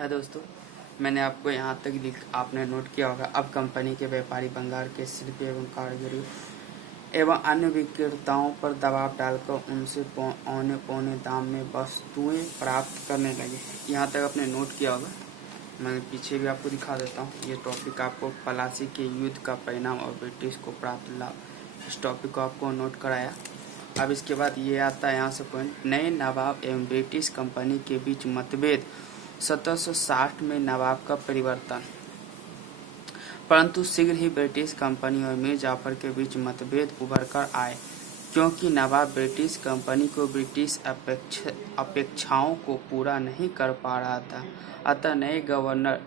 है दोस्तों, मैंने आपको यहाँ तक आपने नोट किया होगा। अब कंपनी के व्यापारी बंगाल के शिल्पी एवं कारीगरी एवं अन्य विक्रेताओं पर दबाव डालकर उनसे औने पौने दाम में वस्तुएं प्राप्त करने लगे। यहाँ तक आपने नोट किया होगा। मैं पीछे भी आपको दिखा देता हूँ। ये टॉपिक आपको पलासी के युद्ध का परिणाम और ब्रिटिश को प्राप्त लाभ, इस टॉपिक को आपको नोट कराया। अब इसके बाद ये आता है यहाँ से पॉइंट, नए नवाब एवं ब्रिटिश कंपनी के बीच मतभेद। 1760 में नवाब का परिवर्तन, परंतु शीघ्र ही ब्रिटिश कंपनी और मीर जाफर के बीच मतभेद उभर कर आए, क्योंकि नवाब ब्रिटिश कंपनी को ब्रिटिश अपेक्षाओं को पूरा नहीं कर पा रहा था। अतः नए गवर्नर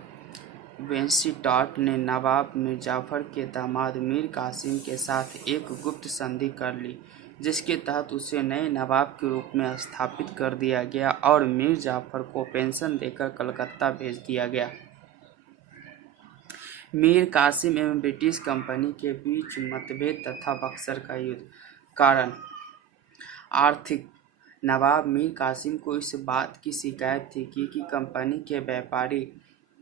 वेंसिटाट ने नवाब मीर जाफर के दामाद मीर कासिम के साथ एक गुप्त संधि कर ली, जिसके तहत उसे नए नवाब के रूप में स्थापित कर दिया गया और मीर जाफर को पेंशन देकर कलकत्ता भेज दिया गया। मीर कासिम एवं ब्रिटिश कंपनी के बीच मतभेद तथा बक्सर का युद्ध। कारण आर्थिक। नवाब मीर कासिम को इस बात की शिकायत थी कि कंपनी के व्यापारी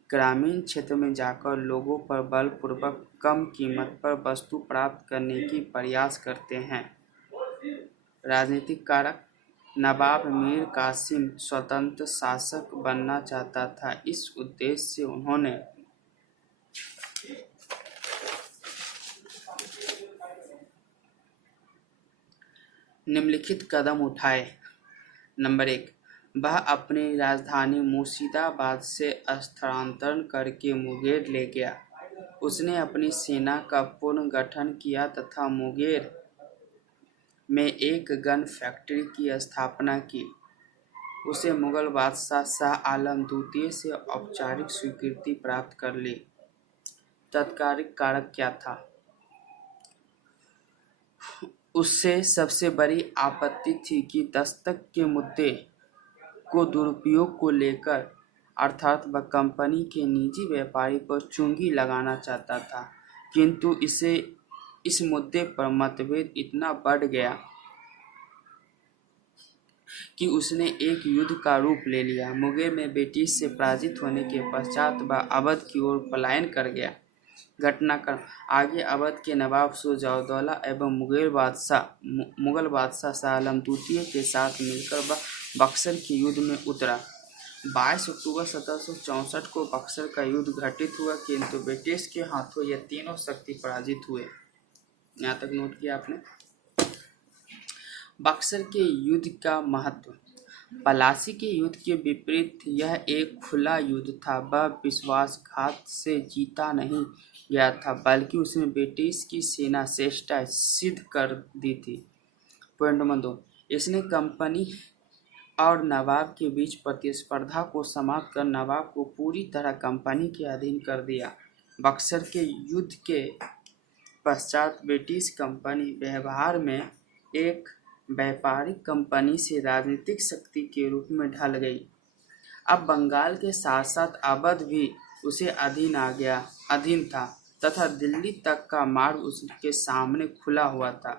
ग्रामीण क्षेत्र में जाकर लोगों पर बलपूर्वक कम कीमत पर वस्तु प्राप्त करने की प्रयास करते हैं। राजनीतिक कारक। नवाब मीर कासिम स्वतंत्र शासक बनना चाहता था। इस उद्देश्य से उन्होंने निम्नलिखित कदम उठाए। नंबर 1, वह अपनी राजधानी मुर्शिदाबाद से स्थानांतरण करके मुंगेर ले गया। उसने अपनी सेना का पुनर्गठन किया तथा मुंगेर में एक गन फैक्ट्री की स्थापना की। उसे मुगल बादशाह शाह आलम द्वितीय से औपचारिक स्वीकृति प्राप्त कर ली। तात्कालिक कारक क्या था? उससे सबसे बड़ी आपत्ति थी कि दस्तक के मुद्दे को दुरुपयोग को लेकर, अर्थात वह कंपनी के निजी व्यापारी पर चुंगी लगाना चाहता था, किंतु इस मुद्दे पर मतभेद इतना बढ़ गया कि उसने एक युद्ध का रूप ले लिया। मुंगेर में ब्रिटिश से पराजित होने के पश्चात वह अवध की ओर पलायन कर गया। घटनाक्रम आगे अवध के नवाब शुजाउद्दौला एवं मुगल बादशाह शाह आलम द्वितीय के साथ मिलकर वह बक्सर के युद्ध में उतरा। 22 अक्टूबर 1764 को बक्सर का युद्ध घटित हुआ, किंतु ब्रिटिश के हाथों ये तीनों शक्ति पराजित हुए। यहाँ तक नोट किया आपने। बक्सर के युद्ध का महत्व। पलासी के युद्ध के विपरीत यह एक खुला युद्ध था। वह विश्वासघात से जीता नहीं गया था, बल्कि उसने ब्रिटिश की सेना श्रेष्ठता सिद्ध कर दी थी। पॉइंट नंबर 2, इसने कंपनी और नवाब के बीच प्रतिस्पर्धा को समाप्त कर नवाब को पूरी तरह कंपनी के अधीन कर दिया। बक्सर के युद्ध के पश्चात ब्रिटिश कंपनी व्यवहार में एक व्यापारिक कंपनी से राजनीतिक शक्ति के रूप में ढल गई। अब बंगाल के साथ साथ अवध भी उसे अधीन था तथा दिल्ली तक का मार्ग उसके सामने खुला हुआ था।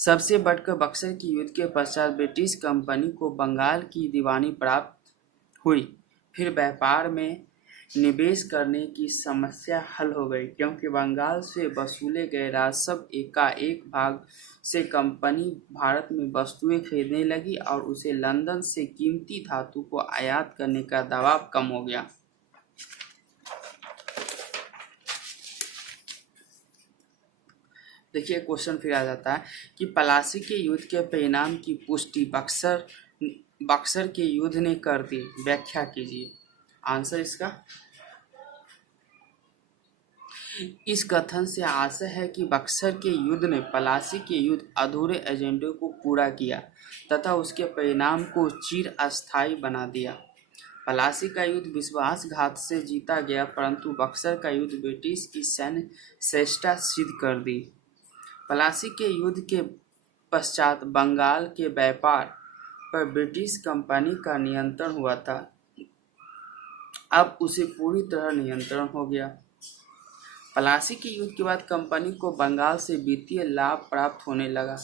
सबसे बढ़कर बक्सर के युद्ध के पश्चात ब्रिटिश कंपनी को बंगाल की दीवानी प्राप्त हुई। फिर व्यापार में निवेश करने की समस्या हल हो गई, क्योंकि बंगाल से वसूले गए राजस्व का एक भाग से कंपनी भारत में वस्तुएं खरीदने लगी और उसे लंदन से कीमती धातु को आयात करने का दबाव कम हो गया। देखिए, क्वेश्चन फिर आ जाता है कि पलासी के युद्ध के परिणाम की पुष्टि बक्सर के युद्ध ने कर दी। व्याख्या कीजिए। आंसर इसका, इस कथन से आशय है कि बक्सर के युद्ध ने पलासी के युद्ध अधूरे एजेंडे को पूरा किया तथा उसके परिणाम को चिरस्थायी बना दिया। पलासी का युद्ध विश्वासघात से जीता गया, परंतु बक्सर का युद्ध ब्रिटिश की सैन्य श्रेष्ठता सिद्ध कर दी। पलासी के युद्ध के पश्चात बंगाल के व्यापार पर ब्रिटिश कंपनी का नियंत्रण हुआ था। अब उसे पूरी तरह नियंत्रण हो गया। पलासी के युद्ध के बाद कंपनी को बंगाल से वित्तीय लाभ प्राप्त होने लगा,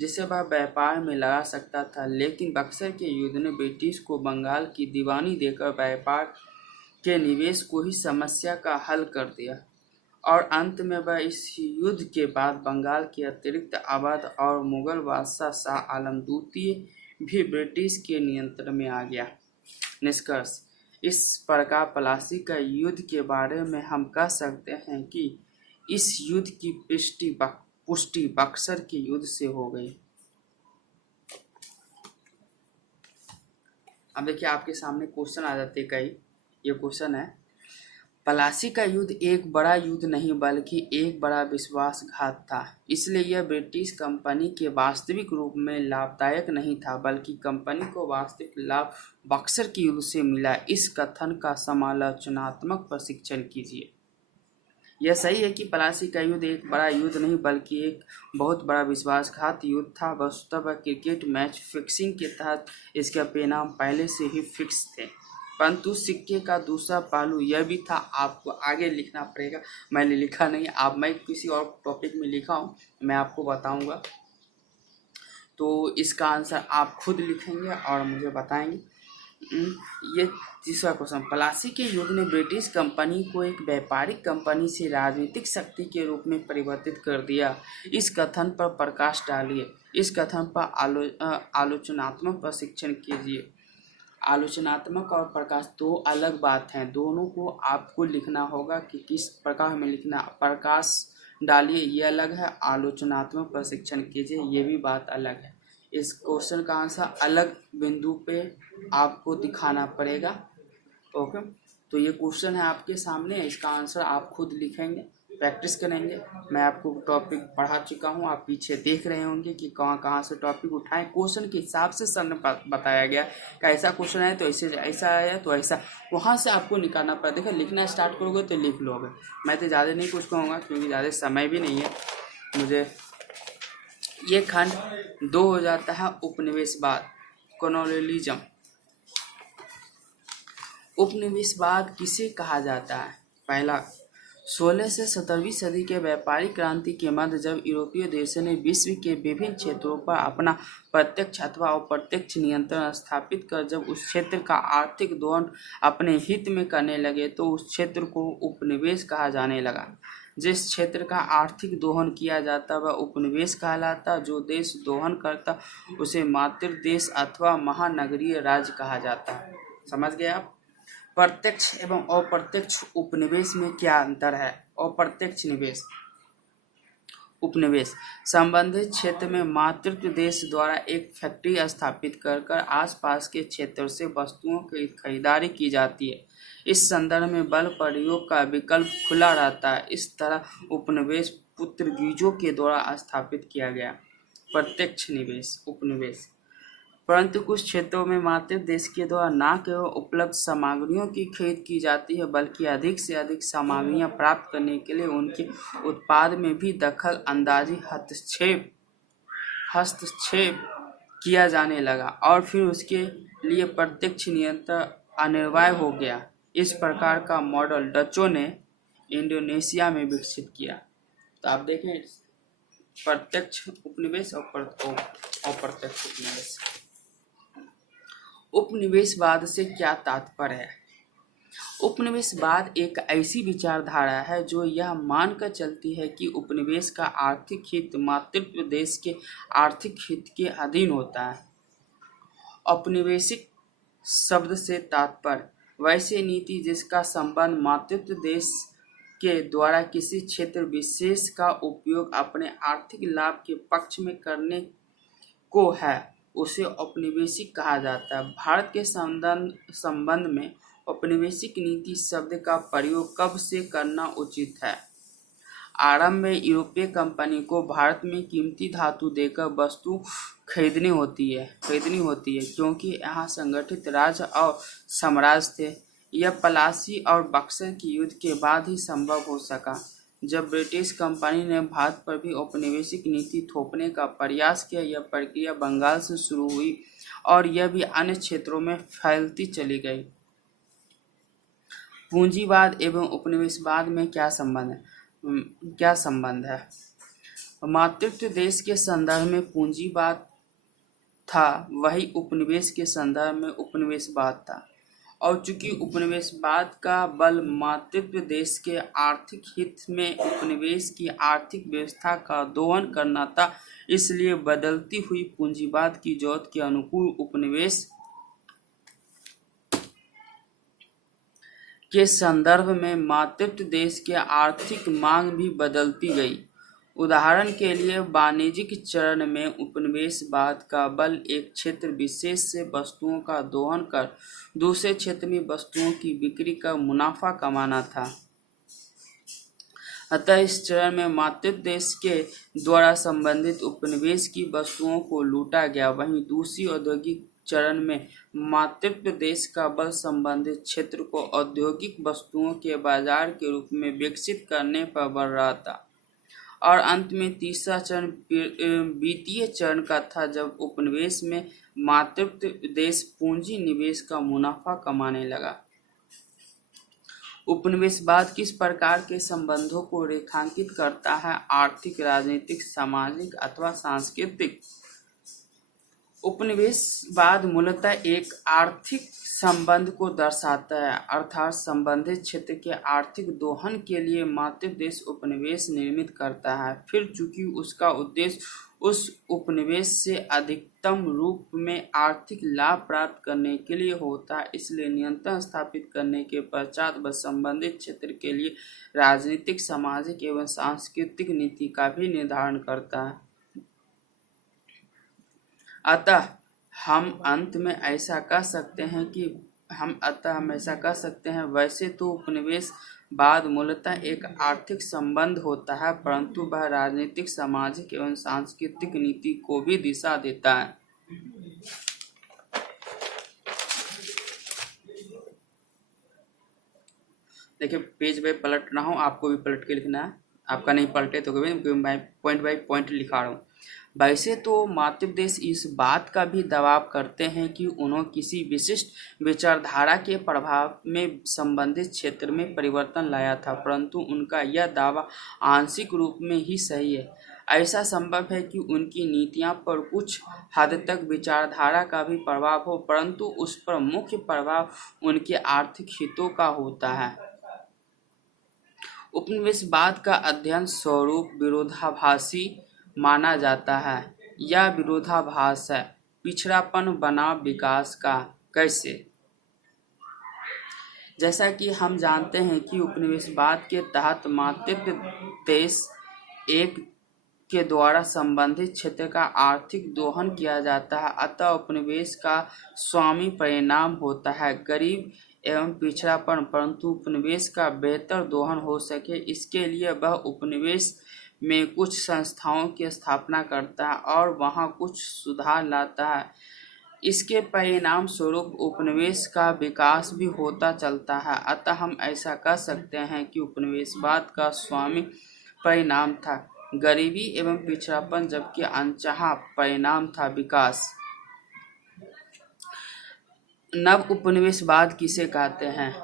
जिसे वह व्यापार में लगा सकता था, लेकिन बक्सर के युद्ध ने ब्रिटिश को बंगाल की दीवानी देकर व्यापार के निवेश को ही समस्या का हल कर दिया और अंत में वह इस युद्ध के बाद बंगाल के अतिरिक्त अवध और मुगल बादशाह शाह आलम द्वितीय भी ब्रिटिश के नियंत्रण में आ गया। निष्कर्ष: इस प्रकार प्लासी का युद्ध के बारे में हम कह सकते हैं कि इस युद्ध की पुष्टि बक्सर के युद्ध से हो गई। अब देखिए आपके सामने क्वेश्चन आ जाते कई। ये क्वेश्चन है, प्लासी का युद्ध एक बड़ा युद्ध नहीं बल्कि एक बड़ा विश्वासघात था, इसलिए यह ब्रिटिश कंपनी के वास्तविक रूप में लाभदायक नहीं था, बल्कि कंपनी को वास्तविक लाभ बक्सर के युद्ध से मिला। इस कथन का समालोचनात्मक परीक्षण कीजिए। यह सही है कि प्लासी का युद्ध एक बड़ा युद्ध नहीं बल्कि एक बहुत बड़ा विश्वासघात युद्ध था। वस्तुतः वह क्रिकेट मैच फिक्सिंग के तहत इसके परिणाम पहले से ही फिक्स थे, परंतु सिक्के का दूसरा पहलू यह भी था, आपको आगे लिखना पड़ेगा। मैंने लिखा नहीं, आप मैं किसी और टॉपिक में लिखा हूँ, मैं आपको बताऊंगा, तो इसका आंसर आप खुद लिखेंगे और मुझे बताएंगे। ये तीसरा क्वेश्चन, प्लासी के युद्ध ने ब्रिटिश कंपनी को एक व्यापारिक कंपनी से राजनीतिक शक्ति के रूप में परिवर्तित कर दिया। इस कथन पर प्रकाश डालिए। इस कथन पर आलोचनात्मक परीक्षण कीजिए। आलोचनात्मक और प्रकाश दो अलग बात हैं, दोनों को आपको लिखना होगा कि किस प्रकार में लिखना। प्रकाश डालिए ये अलग है, आलोचनात्मक परीक्षण कीजिए ये भी बात अलग है। इस क्वेश्चन का आंसर अलग बिंदु पे आपको दिखाना पड़ेगा। ओके, तो ये क्वेश्चन है आपके सामने, इसका आंसर आप खुद लिखेंगे, प्रैक्टिस करेंगे। मैं आपको टॉपिक पढ़ा चुका हूँ, आप पीछे देख रहे होंगे कि कहाँ से टॉपिक उठाएं। क्वेश्चन के हिसाब से सर ने बताया गया कि ऐसा क्वेश्चन है तो ऐसा आया तो ऐसा, वहाँ से आपको निकालना पड़ा। देखिए लिखना स्टार्ट करोगे तो लिख लोगे। मैं तो ज़्यादा नहीं कुछ कहूँगा क्योंकि ज़्यादा समय भी नहीं है मुझे। ये खंड 2 हो जाता है उपनिवेशवाद, कॉलोनियलिज्म। उपनिवेशवाद किसे कहा जाता है? पहला, 16 से 17वीं सदी के व्यापारिक क्रांति के मध्य जब यूरोपीय देशों ने विश्व के विभिन्न क्षेत्रों पर अपना प्रत्यक्ष अथवा अप्रत्यक्ष नियंत्रण स्थापित कर जब उस क्षेत्र का आर्थिक दोहन अपने हित में करने लगे तो उस क्षेत्र को उपनिवेश कहा जाने लगा। जिस क्षेत्र का आर्थिक दोहन किया जाता वह उपनिवेश कहलाता। जो देश दोहन करता उसे मातृ देश अथवा महानगरीय राज्य कहा जाता। समझ गए आप? प्रत्यक्ष एवं अप्रत्यक्ष उपनिवेश में क्या अंतर है? अप्रत्यक्ष निवेश उपनिवेश संबंधित क्षेत्र में मातृत्व देश द्वारा एक फैक्ट्री स्थापित कर आसपास के क्षेत्र से वस्तुओं की खरीदारी की जाती है। इस संदर्भ में बल प्रयोग का विकल्प खुला रहता है। इस तरह उपनिवेश पुर्तगीजों के द्वारा स्थापित किया गया। प्रत्यक्ष निवेश उपनिवेश, परंतु कुछ क्षेत्रों में मातृ देश के द्वारा न केवल उपलब्ध सामग्रियों की खरीद की जाती है बल्कि अधिक से अधिक सामग्रियां प्राप्त करने के लिए उनके उत्पाद में भी दखल अंदाजी हस्तक्षेप किया जाने लगा और फिर उसके लिए प्रत्यक्ष नियंत्रण अनिवार्य हो गया। इस प्रकार का मॉडल डचों ने इंडोनेशिया में विकसित किया। तो आप देखें प्रत्यक्ष उपनिवेश और अप्रत्यक्ष उपनिवेश। उपनिवेशवाद से क्या तात्पर्य है? उपनिवेशवाद एक ऐसी विचारधारा है जो यह मानकर चलती है कि उपनिवेश का आर्थिक हित मातृत्व देश के आर्थिक हित के अधीन होता है। औपनिवेशिक शब्द से तात्पर्य वैसे नीति जिसका संबंध मातृत्व देश के द्वारा किसी क्षेत्र विशेष का उपयोग अपने आर्थिक लाभ के पक्ष में करने को है, उसे औपनिवेशिक कहा जाता है। भारत के संबंध में औपनिवेशिक नीति शब्द का प्रयोग कब से करना उचित है? आरंभ में यूरोपीय कंपनी को भारत में कीमती धातु देकर वस्तु खरीदनी होती है क्योंकि यहाँ संगठित राज्य और साम्राज्य थे। यह प्लासी और बक्सर के युद्ध के बाद ही संभव हो सका, जब ब्रिटिश कंपनी ने भारत पर भी औपनिवेशिक नीति थोपने का प्रयास किया। यह प्रक्रिया बंगाल से शुरू हुई और यह भी अन्य क्षेत्रों में फैलती चली गई। पूंजीवाद एवं उपनिवेशवाद में क्या संबंध है? मातृत्व देश के संदर्भ में पूंजीवाद था, वही उपनिवेश के संदर्भ में उपनिवेशवाद था। और चूंकि उपनिवेशवाद का बल मातृत्व देश के आर्थिक हित में उपनिवेश की आर्थिक व्यवस्था का दोहन करना था, इसलिए बदलती हुई पूंजीवाद की जरूरत के अनुकूल उपनिवेश के संदर्भ में मातृत्व देश के आर्थिक मांग भी बदलती गई। उदाहरण के लिए वाणिज्यिक चरण में उपनिवेशवाद का बल एक क्षेत्र विशेष से वस्तुओं का दोहन कर दूसरे क्षेत्र में वस्तुओं की बिक्री का मुनाफा कमाना था। अतः इस चरण में मातृत्व देश के द्वारा संबंधित उपनिवेश की वस्तुओं को लूटा गया। वहीं दूसरी औद्योगिक चरण में मातृत्व देश का बल संबंधित क्षेत्र को औद्योगिक वस्तुओं के बाजार के रूप में विकसित करने पर बढ़ रहा था। और अंत में तीसरा चरण वित्तीय चरण का था, जब उपनिवेश में मातृत्व देश पूंजी निवेश का मुनाफा कमाने लगा। उपनिवेशवाद किस प्रकार के संबंधों को रेखांकित करता है? आर्थिक, राजनीतिक, सामाजिक अथवा सांस्कृतिक। उपनिवेशवाद मूलतः एक आर्थिक संबंध को दर्शाता है, अर्थात संबंधित क्षेत्र के आर्थिक दोहन के लिए मातृत्व देश उपनिवेश निर्मित करता है। फिर चूंकि उसका उद्देश्य उस उपनिवेश से अधिकतम रूप में आर्थिक लाभ प्राप्त करने के लिए होता है, इसलिए नियंत्रण स्थापित करने के पश्चात वह संबंधित क्षेत्र के लिए राजनीतिक, सामाजिक एवं सांस्कृतिक नीति का भी निर्धारण करता है। अतः हम ऐसा कह सकते हैं वैसे तो उपनिवेशवाद मूलतः एक आर्थिक संबंध होता है, परंतु वह राजनीतिक, सामाजिक एवं सांस्कृतिक नीति को भी दिशा देता है। देखिए, पेज पे पलट रहा हूँ, आपको भी पलट के लिखना है। आपका नहीं पलटे तो मैं पॉइंट बाय पॉइंट लिखा रहा हूँ। वैसे तो मातृत्व देश इस बात का भी दबाव करते हैं कि उन्होंने किसी विशिष्ट विचारधारा के प्रभाव में संबंधित क्षेत्र में परिवर्तन लाया था, परंतु उनका यह दावा आंशिक रूप में ही सही है। ऐसा संभव है कि उनकी नीतियां पर कुछ हद तक विचारधारा का भी प्रभाव हो, परंतु उस पर मुख्य प्रभाव उनके आर्थिक हितों का होता है। उपनिवेशवाद का अध्ययन स्वरूप विरोधाभासी माना जाता है। यह विरोधाभास है पिछड़ापन बनाम विकास का। कैसे? जैसा कि हम जानते हैं कि उपनिवेशवाद के तहत मातृत्व देश एक के द्वारा संबंधित क्षेत्र का आर्थिक दोहन किया जाता है, अतः उपनिवेश का स्वामी परिणाम होता है गरीब एवं पिछड़ापन, परंतु उपनिवेश का बेहतर दोहन हो सके इसके लिए वह उपनिवेश में कुछ संस्थाओं की स्थापना करता है और वहां कुछ सुधार लाता है। इसके परिणाम स्वरूप उपनिवेश का विकास भी होता चलता है। अतः हम ऐसा कह सकते हैं कि उपनिवेशवाद का स्वामी परिणाम था गरीबी एवं पिछड़ापन, जबकि अनचाहा परिणाम था विकास। नव उपनिवेशवाद किसे कहते हैं?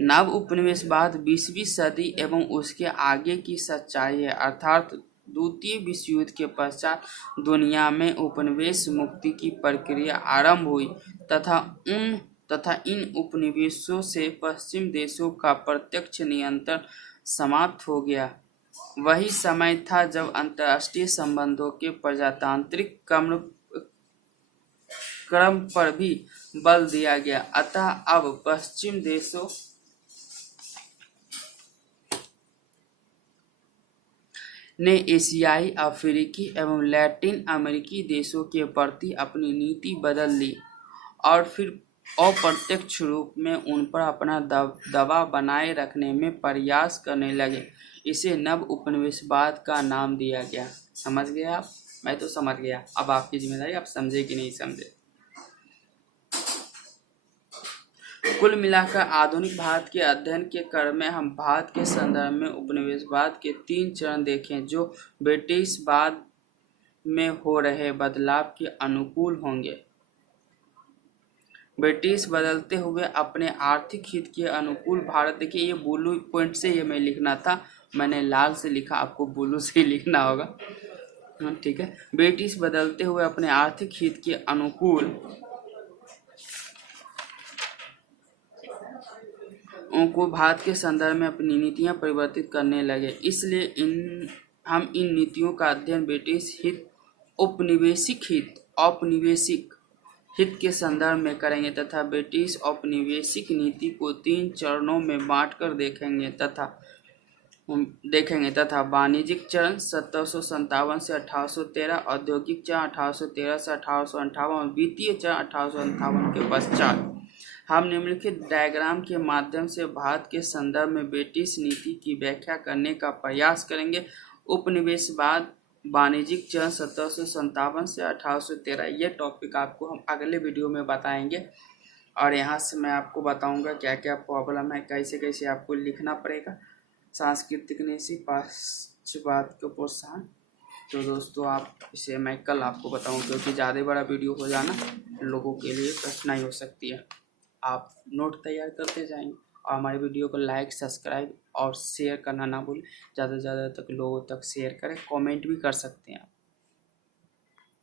नव उपनिवेशवाद 20वीं सदी एवं उसके आगे की सच्चाई है, अर्थात द्वितीय विश्व युद्ध के पश्चात दुनिया में उपनिवेश मुक्ति की प्रक्रिया आरंभ हुई तथा इन उपनिवेशों से पश्चिम देशों का प्रत्यक्ष नियंत्रण समाप्त हो गया। वही समय था जब अंतर्राष्ट्रीय संबंधों के प्रजातांत्रिक क्रम पर भी बल दिया गया। अतः अब पश्चिम देशों ने एशियाई, अफ्रीकी एवं लैटिन अमेरिकी देशों के प्रति अपनी नीति बदल ली और फिर अप्रत्यक्ष रूप में उन पर अपना दबाव बनाए रखने में प्रयास करने लगे। इसे नव उपनिवेशवाद का नाम दिया गया। समझ गए आप? मैं तो समझ गया, अब आपकी जिम्मेदारी आप समझे कि नहीं समझे। कुल मिलाकर आधुनिक भारत के अध्ययन के क्रम में हम भारत के संदर्भ में उपनिवेशवाद के 3 चरण देखें जो ब्रिटिशवाद में हो रहे बदलाव के अनुकूल होंगे। ब्रिटिश बदलते हुए अपने आर्थिक हित के अनुकूल भारत, देखिए ये ब्लू पॉइंट से ये मैं लिखना था, मैंने लाल से लिखा, आपको ब्लू से ही लिखना होगा। ठीक है। ब्रिटिश बदलते हुए अपने आर्थिक हित के अनुकूल को भारत के संदर्भ में अपनी नीतियां परिवर्तित करने लगे। इसलिए हम इन नीतियों का अध्ययन ब्रिटिश औपनिवेशिक हित के संदर्भ में करेंगे तथा ब्रिटिश औपनिवेशिक नीति को 3 चरणों में बांटकर देखेंगे तथा वाणिज्यिक चरण 1757 से 1813, औद्योगिक चरण 1813 से 1858 और वित्तीय चरण 1858 के पश्चात हम निम्नलिखित डायग्राम के माध्यम से भारत के संदर्भ में ब्रिटिश नीति की व्याख्या करने का प्रयास करेंगे। उपनिवेशवाद, वाणिज्यिक चरण 1757 से 1813, ये टॉपिक आपको हम अगले वीडियो में बताएंगे। और यहाँ से मैं आपको बताऊंगा क्या क्या प्रॉब्लम है, कैसे कैसे आपको लिखना पड़ेगा। सांस्कृतिक नीति, पक्षपात को प्रोत्साहन। तो दोस्तों आप इसे मैं कल आपको बताऊं, क्योंकि ज़्यादा बड़ा वीडियो हो जाना लोगों के लिए कठिनाई हो सकती है। आप नोट तैयार करते जाएंगे और हमारे वीडियो को लाइक, सब्सक्राइब और शेयर करना ना भूलें। ज़्यादा से ज़्यादा तक लोगों तक शेयर करें, कमेंट भी कर सकते हैं आप।